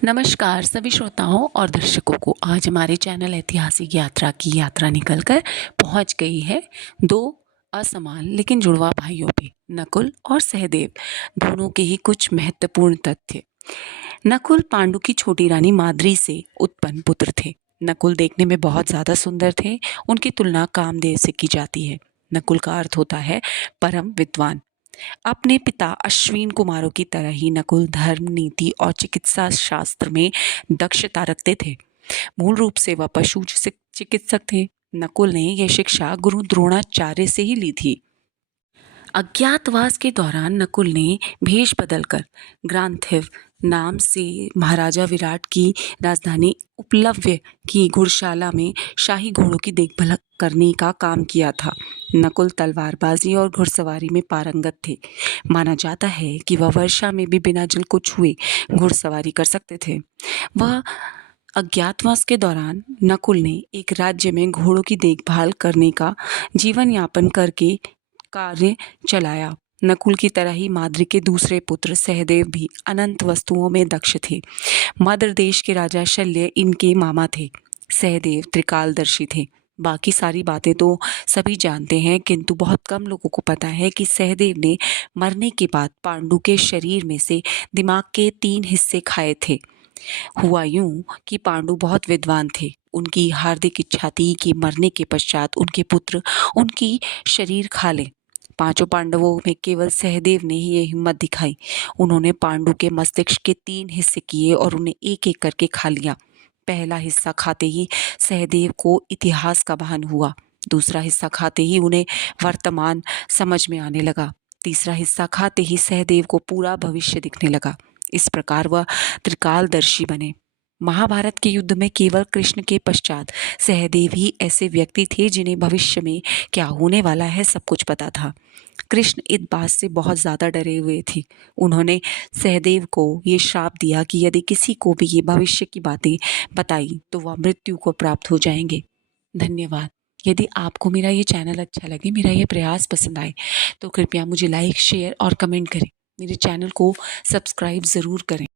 नमस्कार सभी श्रोताओं और दर्शकों को। आज हमारे चैनल ऐतिहासिक यात्रा की यात्रा निकलकर पहुंच गई है दो असमान लेकिन जुड़वा भाइयों पे, नकुल और सहदेव। दोनों के ही कुछ महत्वपूर्ण तथ्य। नकुल पांडु की छोटी रानी माद्री से उत्पन्न पुत्र थे। नकुल देखने में बहुत ज्यादा सुंदर थे। उनकी तुलना कामदेव से की जाती है। नकुल का अर्थ होता है परम विद्वान। अपने पिता अश्विन कुमारों की तरह ही नकुल धर्म, नीति और चिकित्सा शास्त्र में दक्षता रखते थे। मूल रूप से वह पशु चिकित्सक थे। नकुल ने यह शिक्षा गुरु द्रोणाचार्य से ही ली थी। अज्ञातवास के दौरान नकुल ने भेष बदलकर ग्रांथिव नाम से महाराजा विराट की राजधानी उपलव्य की घुड़शाला में शाही घोड़ों की देखभाल करने का काम किया था। नकुल तलवारबाजी और घुड़सवारी में पारंगत थे। माना जाता है कि वह वर्षा में भी बिना जल को छुए घुड़सवारी कर सकते थे। वह अज्ञातवास के दौरान नकुल ने एक राज्य में घोड़ों की देखभाल करने का जीवन यापन करके कार्य चलाया। नकुल की तरह ही माद्री के दूसरे पुत्र सहदेव भी अनंत वस्तुओं में दक्ष थे। मद्र देश के राजा शल्य इनके मामा थे। सहदेव त्रिकालदर्शी थे। बाकी सारी बातें तो सभी जानते हैं, किंतु बहुत कम लोगों को पता है कि सहदेव ने मरने के बाद पांडु के शरीर में से दिमाग के 3 हिस्से खाए थे। हुआ यूं कि पांडु बहुत विद्वान थे। उनकी हार्दिक इच्छा थी कि मरने के पश्चात उनके पुत्र उनकी शरीर खा लें। 5 पांडवों में केवल सहदेव ने ही ये हिम्मत दिखाई। उन्होंने पांडु के मस्तिष्क के 3 हिस्से किए और उन्हें एक एक करके खा लिया। पहला हिस्सा खाते ही सहदेव को इतिहास का भान हुआ। दूसरा हिस्सा खाते ही उन्हें वर्तमान समझ में आने लगा। तीसरा हिस्सा खाते ही सहदेव को पूरा भविष्य दिखने लगा। इस प्रकार वह त्रिकालदर्शी बने। महाभारत के युद्ध में केवल कृष्ण के पश्चात सहदेव ही ऐसे व्यक्ति थे जिन्हें भविष्य में क्या होने वाला है सब कुछ पता था। कृष्ण इस बात से बहुत ज्यादा डरे हुए थे। उन्होंने सहदेव को ये श्राप दिया कि यदि किसी को भी ये भविष्य की बातें बताई तो वह मृत्यु को प्राप्त हो जाएंगे। धन्यवाद। यदि आपको मेरा ये चैनल अच्छा लगे, मेरा ये प्रयास पसंद आए, तो कृपया मुझे लाइक, शेयर और कमेंट करें। मेरे चैनल को सब्सक्राइब ज़रूर करें।